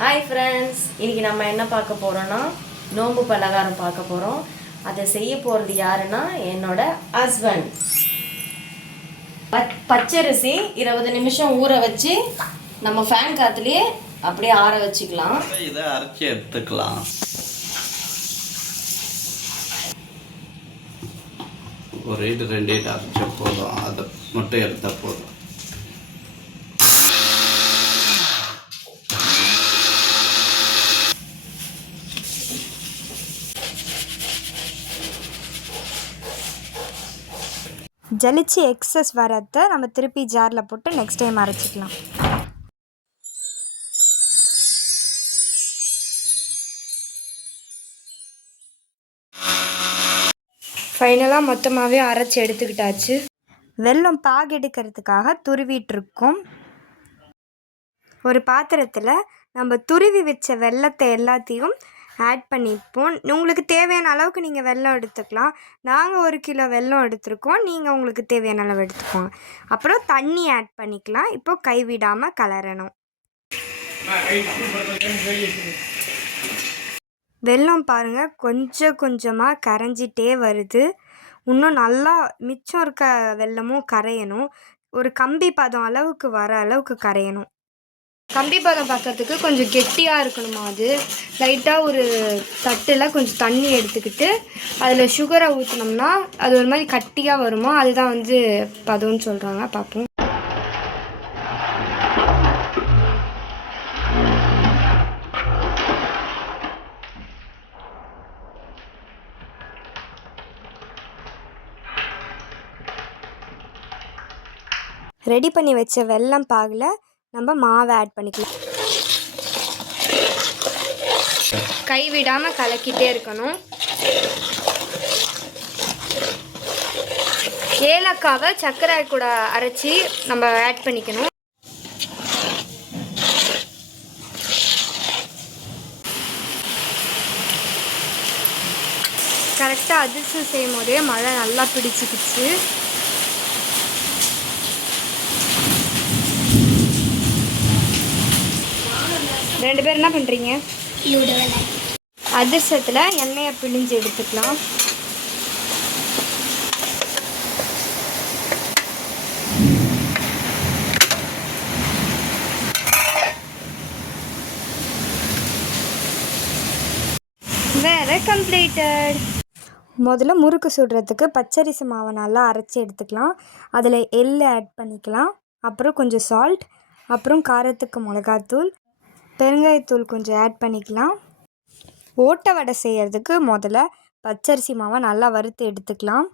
Hi friends, இன்றைக்கி நம்ம என்ன பார்க்க போகிறோன்னா நோம்பு பலகாரம் பார்க்க போகிறோம். அதை செய்ய போகிறது யாருன்னா என்னோட ஹஸ்பண்ட். பச்சரிசி 20 நிமிஷம் ஊற வச்சு நம்ம ஃபேன் காற்றுலேயே அப்படியே ஆற வச்சுக்கலாம். இதை அரைச்சி எடுத்துக்கலாம். ஒரு 2 அரைச்சா போதும், அதை மட்டும் எடுத்தால் போதும். ஜலிச்சு எக்ஸஸ் வரத்தை நம்ம திருப்பி ஜாரில் போட்டு நெக்ஸ்ட் டைம் அரைச்சிக்கலாம். ஃபைனலாக மொத்தமாகவே அரைச்சி எடுத்துக்கிட்டாச்சு. வெல்லம் பாகு எடுக்கிறதுக்காக துருவிட்டுருக்கோம். ஒரு பாத்திரத்தில் நம்ம துருவி வச்ச வெல்லத்தை எல்லாத்தையும் ஆட் பண்ணிப்போம். உங்களுக்கு தேவையான அளவுக்கு நீங்கள் வெல்லம் எடுத்துக்கலாம். நாங்கள் 1 கிலோ வெல்லம் எடுத்துருக்கோம், நீங்கள் உங்களுக்கு தேவையான அளவு எடுத்துக்கோங்க. அப்புறம் தண்ணி ஆட் பண்ணிக்கலாம். இப்போ கைவிடாமல் கலரணும். வெல்லம் பாருங்கள் கொஞ்சம் கொஞ்சமாக கரைஞ்சிட்டே வருது. இன்னும் நல்லா மிச்சம் இருக்க வெல்லமும் கரையணும். ஒரு கம்பி பதம் அளவுக்கு வர அளவுக்கு கரையணும். கம்பி பதம் பார்க்கறதுக்கு கொஞ்சம் கெட்டியாக இருக்கணுமா. அது லைட்டாக ஒரு தட்டில் கொஞ்சம் தண்ணி எடுத்துக்கிட்டு அதில் சுகரை ஊற்றினோம்னா அது ஒரு மாதிரி கட்டியாக வருமா. அதுதான் பதம்னு சொல்கிறாங்க. பார்ப்போம். ரெடி பண்ணி வச்ச வெல்லம் பாகில் நம்ம மாவை ஆட் பண்ணிக்கலாம். கைவிடாமல் கலக்கிட்டே இருக்கணும். ஏலக்காவை சர்க்கரை கூட அரைச்சி நம்ம ஆட் பண்ணிக்கணும். கரெக்டாக அதிர்ஷ்டம் செய்யும் போதே மழை நல்லா பிடிச்சிக்கிச்சு. ரெண்டு பேர் என்ன பண்ணுறீங்க? அதிர்ஷ்டத்தில் எண்ணெயை பிழிஞ்சு எடுத்துக்கலாம். வேறு கம்ப்ளீட்டட். முதல்ல முறுக்கு சுடுறதுக்கு பச்சரிசி மாவை நல்லா அரைச்சி எடுத்துக்கலாம். அதில் எள்ளு ஆட் பண்ணிக்கலாம். அப்புறம் கொஞ்சம் சால்ட், அப்புறம் காரத்துக்கு மிளகாத்தூள், பெருங்காயத்தூள் கொஞ்சம் ஆட் பண்ணிக்கலாம். ஓட்டை வடை செய்கிறதுக்கு முதல்ல பச்சரிசி மாவை நல்லா வறுத்து எடுத்துக்கலாம்.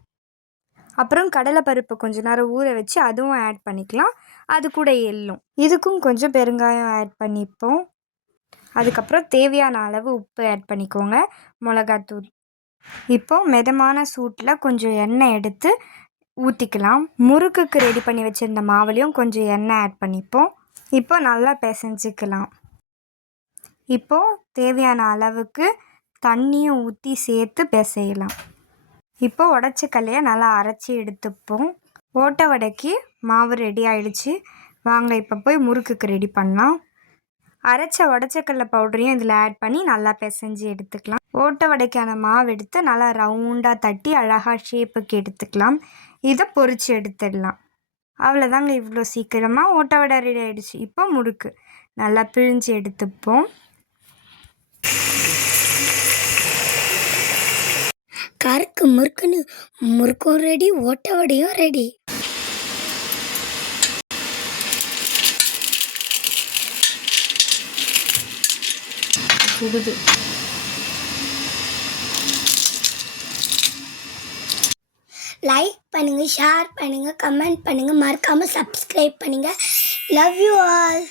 அப்புறம் கடலைப்பருப்பு கொஞ்சம் நேரம் ஊற வச்சு அதுவும் ஆட் பண்ணிக்கலாம். அது கூட எள்ளும், இதுக்கும் கொஞ்சம் பெருங்காயம் ஆட் பண்ணிப்போம். அதுக்கப்புறம் தேவையான அளவு உப்பு ஆட் பண்ணிக்கோங்க, மிளகாத்தூள். இப்போ மிதமான சூட்டில் கொஞ்சம் எண்ணெய் எடுத்து ஊற்றிக்கலாம். முறுக்குக்கு ரெடி பண்ணி வச்சுருந்த மாவுலேயும் கொஞ்சம் எண்ணெய் ஆட் பண்ணிப்போம். இப்போ நல்லா பிசைஞ்சிக்கலாம். இப்போது தேவையான அளவுக்கு தண்ணியும் ஊற்றி சேர்த்து பிசையலாம். இப்போது உடச்சக்கல்லையை நல்லா அரைச்சி எடுத்துப்போம். ஓட்டை வடைக்கு மாவு ரெடி ஆகிடுச்சு. வாங்க இப்போ போய் முறுக்குக்கு ரெடி பண்ணலாம். அரைச்ச உடச்சக்கல்ல பவுடரையும் இதில் ஆட் பண்ணி நல்லா பிசைஞ்சு எடுத்துக்கலாம். ஓட்டை வடைக்கான மாவு எடுத்து நல்லா ரவுண்டாக தட்டி அழகாக ஷேப்புக்கு எடுத்துக்கலாம். இதை பொரித்து எடுத்துடலாம். அவ்வளோதாங்க, இவ்வளோ சீக்கிரமாக ஓட்டை வடை ரெடி ஆகிடுச்சு. இப்போ முறுக்கு நல்லா பிழிஞ்சு எடுத்துப்போம். கருக்கு முறுக்குன்னு முறுக்கும் ரெடி, ஓட்டை வடையும் ரெடி. லைக் பண்ணுங்க, ஷேர் பண்ணுங்க, கமெண்ட் பண்ணுங்க, மறக்காம சப்ஸ்கிரைப் பண்ணுங்க. Love you all.